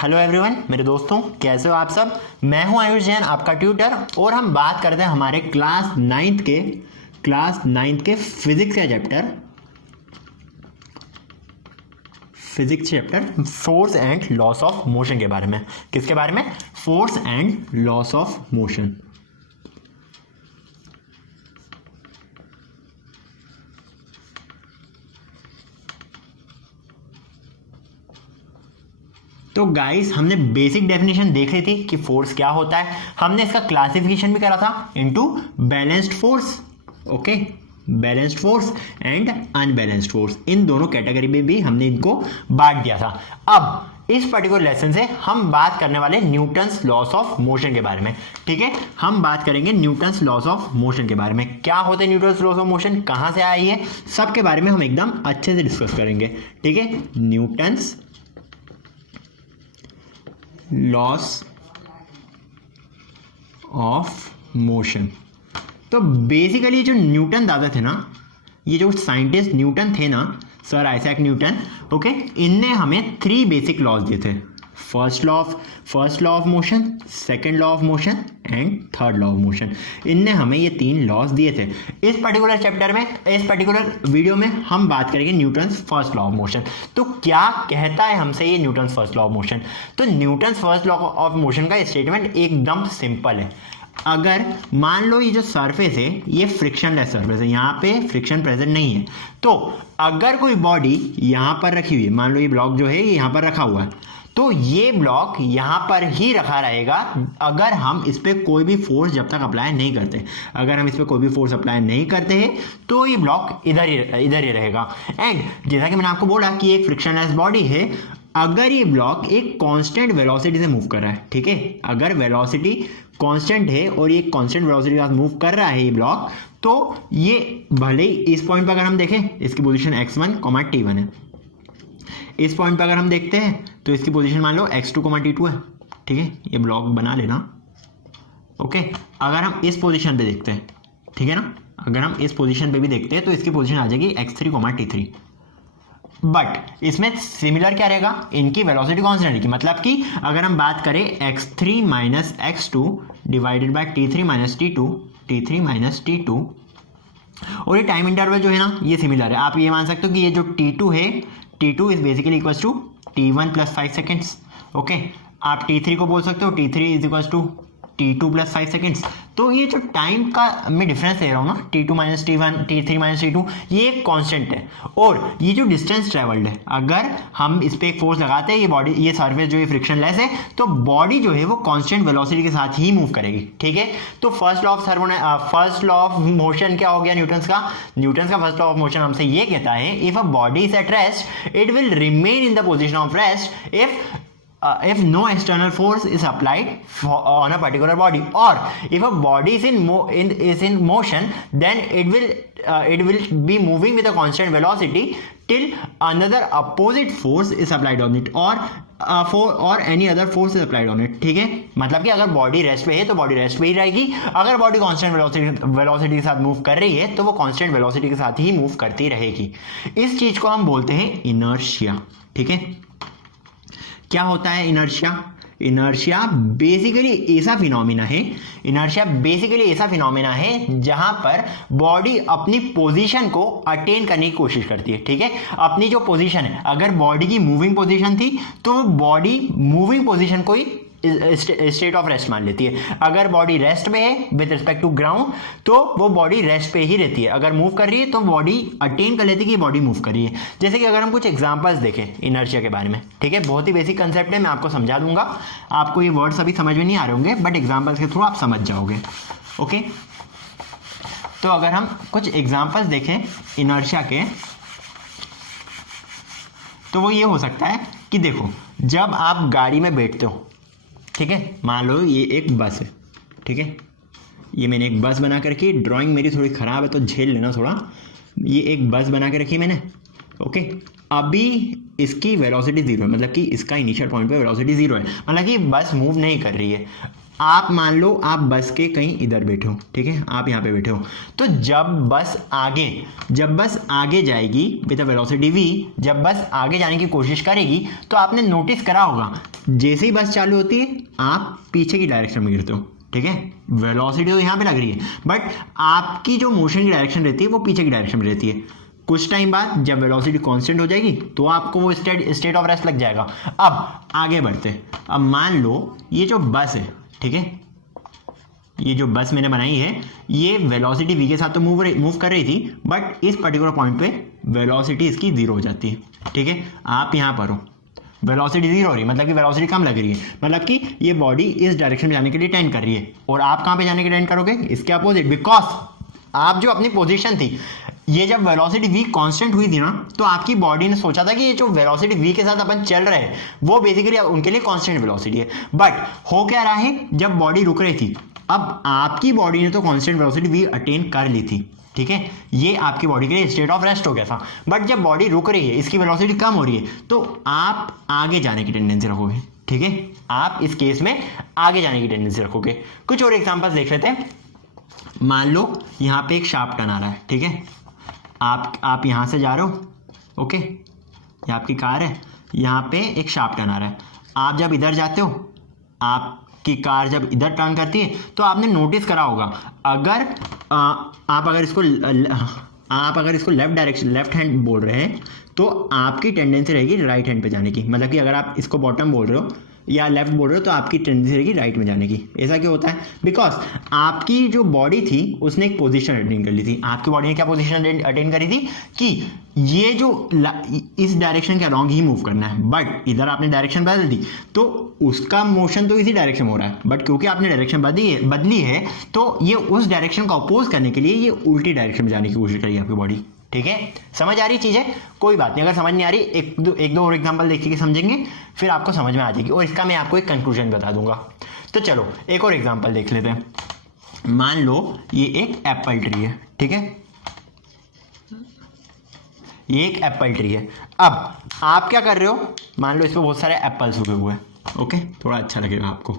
Hello everyone, मेरे दोस्तों कैसे हो आप सब। मैं हूं आयुष जैन, आपका ट्यूटर, और हम बात करते हैं हमारे क्लास नाइन्थ के physics chapter force and loss of motion के बारे में। किसके बारे में? Force and loss of motion. तो गाइस, हमने बेसिक डेफिनेशन देख ली थी कि फोर्स क्या होता है। हमने इसका क्लासिफिकेशन भी करा था into balanced force, okay, balanced force and unbalanced force. इन दोनों कैटेगरी में भी हमने इनको बांट दिया था। अब इस पर्टिकुलर लेसन से हम बात करने वाले न्यूटन्स लॉस ऑफ मोशन के बारे में। ठीक है, हम बात करेंगे न्यूटन्स लॉस ऑफ मोशन के बारे में। क्या होते हैं न्यूटन्स लॉस ऑफ मोशन, कहां से आई है, सबके बारे में हम एकदम अच्छे से डिस्कस करेंगे। ठीक है, न्यूटन्स लॉस ऑफ मोशन। तो बेसिकली जो न्यूटन दादा थे ना, ये जो साइंटिस्ट न्यूटन थे ना, सर आइजैक न्यूटन, ओके, इनने हमें 3 बेसिक लॉज दिए थे। First law of motion, second law of motion and third law of motion. इनने हमें ये 3 लॉज दिए थे। इस पर्टिकुलर चैप्टर में, इस पर्टिकुलर वीडियो में हम बात करेंगे Newton's first law of motion. तो क्या कहता है हमसे ये Newton's first law of motion? तो Newton's first law of motion का स्टेटमेंट एकदम सिंपल है। अगर मान लो ये जो सरफेस है ये फ्रिक्शनलेस सरफेस है, यहाँ पे फ्रिक्शन प्रेजेंट नहीं है, तो अगर कोई बॉडी यहाँ पर रखी हुई है, मान लो ये ब्लॉक जो है ये यहाँ पर रखा हुआ है, तो ये ब्लॉक यहाँ पर ही रखा रहेगा अगर हम इस पर कोई भी फोर्स जब तक अप्लाई नहीं करते। अगर हम इस पर कोई भी फोर्स अप्लाई नहीं करते हैं तो ये ब्लॉक इधर ही रहेगा। एंड जैसा कि मैंने आपको बोला कि एक फ्रिक्शनलेस बॉडी है, अगर ये ब्लॉक एक कांस्टेंट वेलोसिटी से मूव कर रहा है, ठीक है, अगर वेलोसिटी कांस्टेंट है और ये कांस्टेंट वेलोसिटी के साथ मूव कर रहा है ये ब्लॉक, तो ये भले ही इस पॉइंट पर अगर हम देखें इसकी पोजीशन x1, t1 है। इस पॉइंट पर अगर हम देखते हैं तो इसकी पोजीशन मान लो x2, t2 है। ठीक है, ये ब्लॉक बना लेना, ओके। अगर हम इस पोजीशन पे देखते हैं, ठीक है ना, अगर हम इस पोजीशन पे भी देखते हैं तो इसकी पोजीशन आ जाएगी x3, t3। बट इसमें सिमिलर क्या रहेगा, इनकी वेलोसिटी कांस्टेंट रहेगी। मतलब कि अगर हम बात करें x3 minus x2 divided by t3 minus t2, और ये टाइम इंटरवल जो है ना ये सिमिलर है। आप ये मान सकते हो कि ये जो t2 है, t2 is basically equals to t1 plus 5 seconds, okay. आप t3 को बोल सकते हो t3 is equals to t2 plus 5 seconds. तो ये जो टाइम का मैं डिफरेंस ले रहा हूँ ना, t2 minus t1, t3 minus t2, ये एक कांस्टेंट है। और ये जो डिस्टेंस ट्रेवल्ड है, अगर हम इस पर एक फोर्स लगाते हैं, ये बॉडी, ये सरफेस जो है फ्रिक्शनलेस है, तो बॉडी जो है वो कांस्टेंट वेलोसिटी के साथ ही मूव करेगी। ठीक है, तो फर्स्ट लॉ ऑफ मोशन क्या हो गया न्यूटन्स का? न्यूटन्स का फर्स्ट लॉ ऑफ मोशन हमसे ये कहता है, if a body is at rest it will remain in the position of rest if no external force is applied on a particular body, or if a body is in motion, then it will be moving with a constant velocity till another opposite force is applied on it, or any other force is applied on it। ठीक है, मतलब कि अगर body rest पे है तो body rest पे ही रहेगी, अगर बॉडी कांस्टेंट वेलोसिटी के साथ मूव कर रही है तो वो कांस्टेंट वेलोसिटी के साथ ही मूव करती रहेगी। इस चीज को हम बोलते हैं इनर्शिया। ठीक है, क्या होता है इनर्शिया? इनर्शिया बेसिकली ऐसा फिनोमिना है जहां पर बॉडी अपनी पोजीशन को अटेन करने की कोशिश करती है। ठीक है, अपनी जो पोजीशन है, अगर बॉडी की मूविंग पोजीशन थी तो बॉडी मूविंग पोजीशन को ही स्टेट ऑफ रेस्ट मान लेती है। अगर बॉडी रेस्ट में है विद रिस्पेक्ट टू ग्राउंड तो वो बॉडी रेस्ट पे ही रहती है। अगर मूव कर रही है तो बॉडी अटेन कर लेती है कि बॉडी मूव कर रही है। जैसे कि अगर हम कुछ एग्जांपल्स देखें इनर्शिया के बारे में, ठीक है, बहुत ही बेसिक कंसेप्ट है, मैं आपको समझा दूंगा। आपको ये वर्ड्स अभी समझ में नहीं आ रहे होंगे, बट एग्जाम्पल्स के थ्रू आप समझ जाओगे, ओके। तो अगर हम कुछ एग्जाम्पल्स देखें इनर्शिया के, तो वो ये हो सकता है कि देखो, जब आप गाड़ी में बैठते हो, ठीक है, मान लो ये एक बस है, ठीक है, ये मैंने एक बस बना कर रखी, ड्राइंग मेरी थोड़ी ख़राब है तो झेल लेना थोड़ा। ये एक बस बना के रखी मैंने, ओके, अभी इसकी वेलोसिटी जीरो है, मतलब कि इसका इनिशियल पॉइंट पे वेलोसिटी जीरो है, मतलब कि बस मूव नहीं कर रही है। आप मान लो आप बस के कहीं इधर बैठे हो, ठीक है, आप यहाँ पे बैठे हो, तो जब बस आगे जाएगी विद वेलोसिटी v, जब बस आगे जाने की कोशिश करेगी तो आपने नोटिस करा होगा जैसे ही बस चालू होती है आप पीछे की डायरेक्शन में गिरते हो, ठीक है। वेलोसिटी तो यहाँ पे लग रही है बट आपकी जो मोशन की डायरेक्शन रहती है वो पीछे की डायरेक्शन में रहती है। कुछ टाइम बाद जब वेलोसिटी कांस्टेंट हो जाएगी तो आपको वो स्टेट ऑफ रेस्ट लग जाएगा। अब आगे बढ़ते, अब मान लो ये जो बस है, ठीक है, ये जो बस मैंने बनाई है ये वेलोसिटी v के साथ तो मूव कर रही थी, बट इस पर्टिकुलर पॉइंट पे वेलोसिटी इसकी जीरो हो जाती है, ठीक है। आप यहाँ पर हो, वेलोसिटी जीरो हो रही है, मतलब कि वेलोसिटी कम लग रही है, मतलब कि ये बॉडी इस डायरेक्शन में जाने के लिए टेंड कर रही है, और आप कहाँ पे जाने के लिए टेंड करोगे, इसके अपोजिट, बिकॉज आप जो अपनी पोजीशन थी, ये जब वेलोसिटी v कांस्टेंट हुई थी ना, तो आपकी बॉडी ने सोचा था कि ये जो वेलोसिटी v के साथ अपन चल रहे हैं वो बेसिकली उनके लिए कांस्टेंट वेलोसिटी है, बट हो क्या रहा है, जब बॉडी रुक रही थी, अब आपकी बॉडी ने तो कांस्टेंट वेलोसिटी v अटेन कर ली थी, ठीक है, ये आपकी बॉडी के लिए स्टेट ऑफ रेस्ट हो गया था। बट जब बॉडी रुक रही है, इसकी वेलोसिटी कम हो रही है, तो आप आगे जाने की टेंडेंसी रखोगे, ठीक है, आप इस केस में आगे जाने की टेंडेंसी रखोगे। कुछ और एग्जांपल्स देख लेते हैं। मान लो यहाँ पे एक शार्प टर्न आ रहा है, ठीक है, आप यहाँ से जा रहे हो, ओके, ये आपकी कार है, यहाँ पे एक शार्प टर्न आ रहा है, आप जब इधर जाते हो, आपकी कार जब इधर टर्न करती है तो आपने नोटिस करा होगा, अगर आप अगर इसको लेफ्ट हैंड बोल रहे हैं तो आपकी टेंडेंसी रहेगी राइट हैंड पे जाने की, मतलब कि अगर आप इसको बॉटम बोल रहे हो या लेफ्ट बोल रहे हो तो आपकी टेंडेंसी रहेगी राइट में जाने की। ऐसा क्यों होता है, बिकॉज आपकी जो बॉडी थी उसने एक पोजीशन अटेन कर ली थी। आपकी बॉडी ने क्या पोजीशन अटेन करी थी कि ये जो इस डायरेक्शन के अलॉन्ग ही मूव करना है, बट इधर आपने डायरेक्शन बदल दी तो उसका मोशन तो इसी डायरेक्शन में हो रहा है, बट क्योंकि आपने डायरेक्शन बदली है तो ये उस डायरेक्शन को अपोज करने के लिए ये उल्टी डायरेक्शन में जाने की कोशिश करेगी आपकी बॉडी, ठीक है। समझ आ रही चीजें, कोई बात नहीं, अगर समझ नहीं आ रही एक दो और एग्जांपल देख के समझेंगे, फिर आपको समझ में आ जाएगी और इसका मैं आपको एक कंक्लूजन बता दूंगा। तो चलो एक और एग्जांपल देख लेते हैं। मान लो ये एक एप्पल ट्री है, ठीक है, ये एक एप्पल ट्री है। अब आप क्या कर रहे हो, मान लो इस पे बहुत सारे एप्पल्स उगे हुए हैं, ओके, थोड़ा अच्छा लगेगा आपको,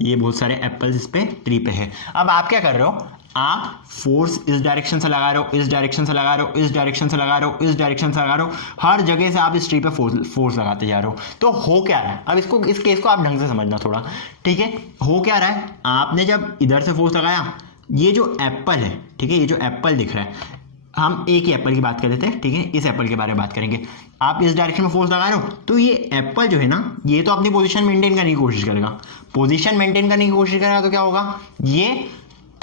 ये बहुत सारे एप्पल्स इस पे ट्री पे है। अब आप क्या कर रहे हो, आप फोर्स इस डायरेक्शन से लगा रहे हो, इस डायरेक्शन से लगा रहे हो, इस डायरेक्शन से लगा रहे हो, इस डायरेक्शन से लगा रहे हो, हर जगह से आप इस ट्री पे फोर्स लगाते जा रहे हो। तो हो क्या रहा है, अब इस केस को आप ढंग से समझना थोड़ा, ठीक है। हो क्या रहा है, आपने जब इधर से फोर्स लगाया, ये जो एप्पल है, ठीक है, ये जो एप्पल दिख रहा है, हम एक ही एप्पल की बात कर लेते हैं, ठीक है, इस एप्पल के बारे में बात करेंगे। आप इस डायरेक्शन में फोर्स लगा रहे हो तो ये एप्पल जो है ना, ये तो अपनी पोजीशन मेंटेन करने की कोशिश करेगा, पोजीशन मेंटेन करने की कोशिश करेगा तो क्या होगा, ये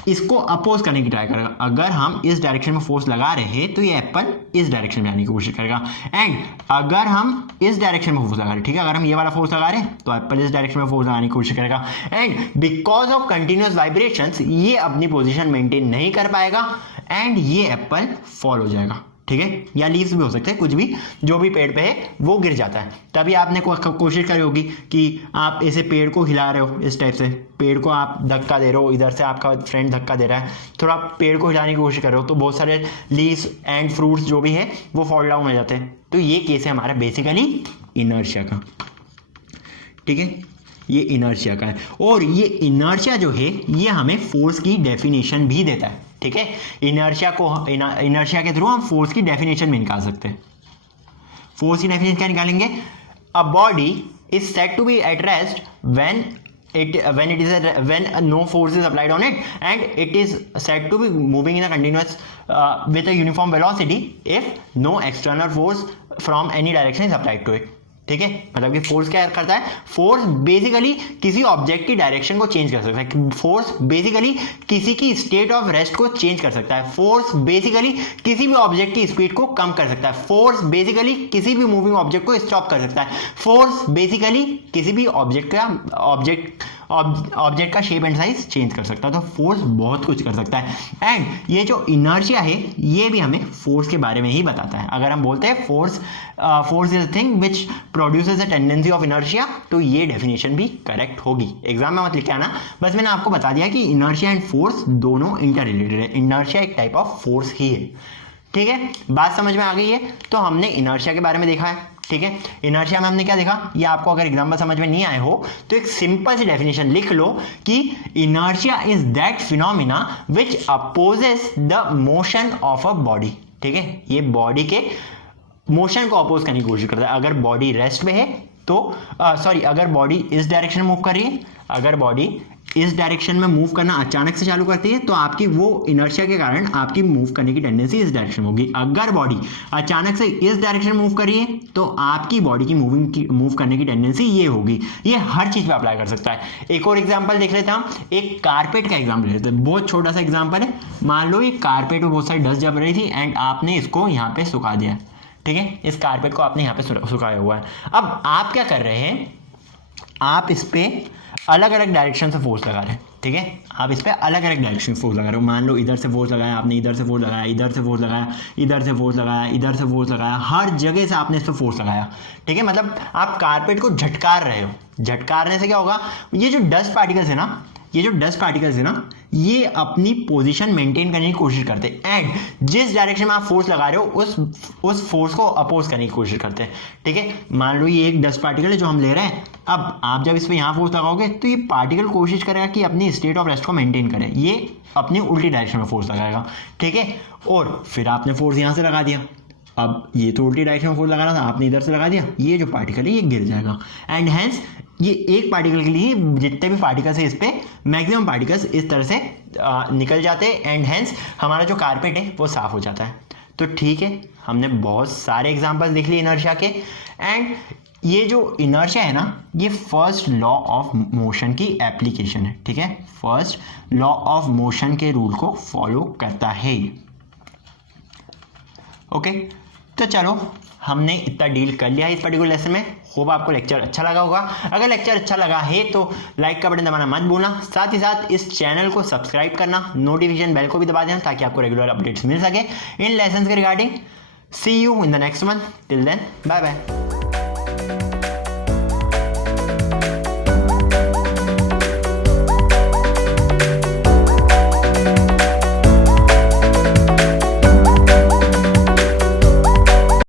इसको अपोज करने की ट्राई करेगा। अगर हम इस डायरेक्शन में फोर्स लगा रहे हैं तो ये एप्पल इस डायरेक्शन में जाने की कोशिश करेगा, एंड अगर हम इस डायरेक्शन में फोर्स लगा रहे हैं, ठीक है, अगर हम ये वाला फोर्स लगा रहे हैं तो एप्पल इस डायरेक्शन में फोर्स लगाने की कोशिश करेगा, and because of continuous vibrations ये अपनी पोजीशन मेंटेन नहीं कर पाएगा एंड ये एप्पल फॉल हो जाएगा, ठीक है, या लीव्स भी हो सकते हैं, कुछ भी जो भी पेड़ पे है वो गिर जाता है। तभी आपने कोशिश करी होगी कि आप ऐसे पेड़ को हिला रहे हो, इस टाइप से पेड़ को आप धक्का दे रहे हो, इधर से आपका फ्रेंड धक्का दे रहा है, थोड़ा पेड़ को हिलाने की कोशिश कर रहे हो तो बहुत सारे लीव्स एंड फ्रूट्स जो भी है वो फॉल डाउन हो जाते हैं। तो ये केस है हमारा बेसिकली इनर्शिया का, ठीक है, ये इनर्शिया का है। और ये इनर्शिया जो है ये हमें फोर्स की डेफिनेशन भी देता है, ठीक है। इनर्शिया के थ्रू हम फोर्स की डेफिनेशन भी निकाल सकते हैं। फोर्स की डेफिनेशन क्या निकालेंगे, a body is said to be at rest when no force is applied on it and it is said to be moving in a continuous with a uniform velocity if no external force from any direction is applied to it, ठीक है। मतलब कि force क्या करता है, force basically किसी object की direction को चेंज कर सकता है, फोर्स बेसिकली किसी की स्टेट ऑफ रेस्ट को चेंज कर सकता है, फोर्स बेसिकली किसी भी ऑब्जेक्ट की स्पीड को कम कर सकता है, फोर्स बेसिकली किसी भी मूविंग ऑब्जेक्ट को स्टॉप कर सकता है, फोर्स बेसिकली किसी भी ऑब्जेक्ट का शेप एंड साइज चेंज कर सकता है। तो फोर्स बहुत कुछ कर सकता है एंड ये जो इनर्शिया है ये भी हमें फोर्स के बारे में ही बताता है। अगर हम बोलते हैं force is a thing which produces a tendency of inertia, तो ये डेफिनेशन भी करेक्ट होगी। एग्जाम में मत लिख के आना, बस मैंने आपको बता दिया कि इनर्शिया एंड फोर्स दोनों इंटर रिलेटेड है, इनर्शिया एक टाइप ऑफ फोर्स ही है, ठीक है, बात समझ में आ गई है। तो हमने इनर्शिया के बारे में देखा है, ठीक है। इनर्शिया में हमने क्या देखा, ये आपको अगर एग्जाम्पल समझ में नहीं आए हो तो एक सिंपल सी डेफिनेशन लिख लो कि inertia is that phenomena which opposes the motion of a body, ठीक है। ये बॉडी के मोशन को अपोज करने की कोशिश करता है। अगर बॉडी रेस्ट में है तो अगर बॉडी इस डायरेक्शन में मूव कर रही है, अगर बॉडी इस डायरेक्शन में मूव करना अचानक से चालू करती है तो आपकी वो इनर्शिया के कारण आपकी मूव करने की टेंडेंसी इस डायरेक्शन में होगी। अगर बॉडी अचानक से इस डायरेक्शन में मूव कर रही है तो आपकी बॉडी की मूव करने की टेंडेंसी ये होगी। ये हर चीज पे अप्लाई कर सकता है। एक और एग्जांपल देख लेते हैं हम, एक कारपेट का एग्जांपल लेते हैं, बहुत छोटा सा एग्जांपल है। मान लो ये कारपेट में बहुत सारी डस्ट जम रही थी एंड आपने इसको यहाँ पे सुखा दिया, ठीक है। इस कारपेट को आपने यहाँ पे सुखाया हुआ है। अब आप क्या कर रहे हैं, आप इस पे अलग अलग डायरेक्शन से फोर्स लगा रहे हैं, ठीक है। आप इस पे अलग अलग डायरेक्शन से फोर्स लगा रहे हो। मान लो इधर से फोर्स लगाया आपने, इधर से फोर्स लगाया, इधर से फोर्स लगाया, इधर से फोर्स लगाया, इधर से फोर्स लगाया, हर जगह से आपने इस पे फोर्स लगाया, ठीक है। मतलब आप कारपेट को झटकार रहे हो। झटकारने से क्या होगा, ये जो डस्ट पार्टिकल्स है ना, ये अपनी पोजीशन मेंटेन करने की कोशिश करते हैं एंड जिस डायरेक्शन में आप फोर्स लगा रहे हो उस फोर्स को अपोज करने की कोशिश करते हैं, ठीक है। मान लो ये एक डस्ट पार्टिकल है जो हम ले रहे हैं। अब आप जब इस पर यहाँ फोर्स लगाओगे तो ये पार्टिकल कोशिश करेगा कि अपनी स्टेट ऑफ रेस्ट को मेंटेन करे, ये अपनी उल्टी डायरेक्शन में फोर्स लगाएगा, ठीक है। और फिर आपने फोर्स यहाँ से लगा दिया, अब ये तो उल्टी डायरेक्शन में फोर्स लगा रहा था, आपने इधर से लगा दिया, ये जो पार्टिकल है ये गिर जाएगा एंड हेंस ये एक पार्टिकल के लिए जितने भी पार्टिकल्स है इस पे मैक्सिमम पार्टिकल्स इस तरह से निकल जाते हैं एंड हेंस हमारा जो कारपेट है वो साफ हो जाता है। तो ठीक है, हमने बहुत सारे एग्जांपल्स देख लिए इनर्शिया के एंड ये जो इनर्शिया है ना, ये फर्स्ट लॉ ऑफ मोशन की एप्लीकेशन है, ठीक है। फर्स्ट लॉ ऑफ मोशन के रूल को फॉलो करता है। ओके, तो चलो हमने इतना डील कर लिया है इस पर्टिकुलर लेसन में। होप आपको लेक्चर अच्छा लगा होगा। अगर लेक्चर अच्छा लगा है तो लाइक का बटन दबाना मत भूलना, साथ ही साथ इस चैनल को सब्सक्राइब करना, नोटिफिकेशन बेल को भी दबा देना ताकि आपको रेगुलर अपडेट्स मिल सके इन लेसन्स के regarding. See you in the next one, till then bye bye.